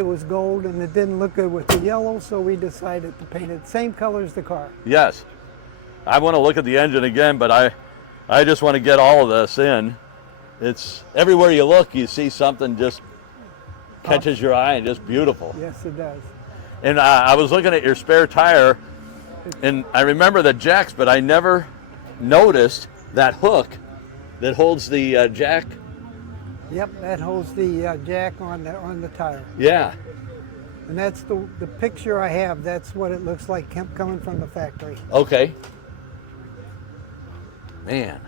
It was gold and it didn't look good with the yellow, so we decided to paint it same color as the car. Yes. I want to look at the engine again, but I just want to get all of this in. It's everywhere you look, you see something just catches your eye and just beautiful. Yes, it does. And I was looking at your spare tire, and I remember the jacks, but I never noticed that hook that holds the jack. Yep, that holds the jack on the tire. Yeah. And that's the picture I have. That's what it looks like coming from the factory. Okay. Man.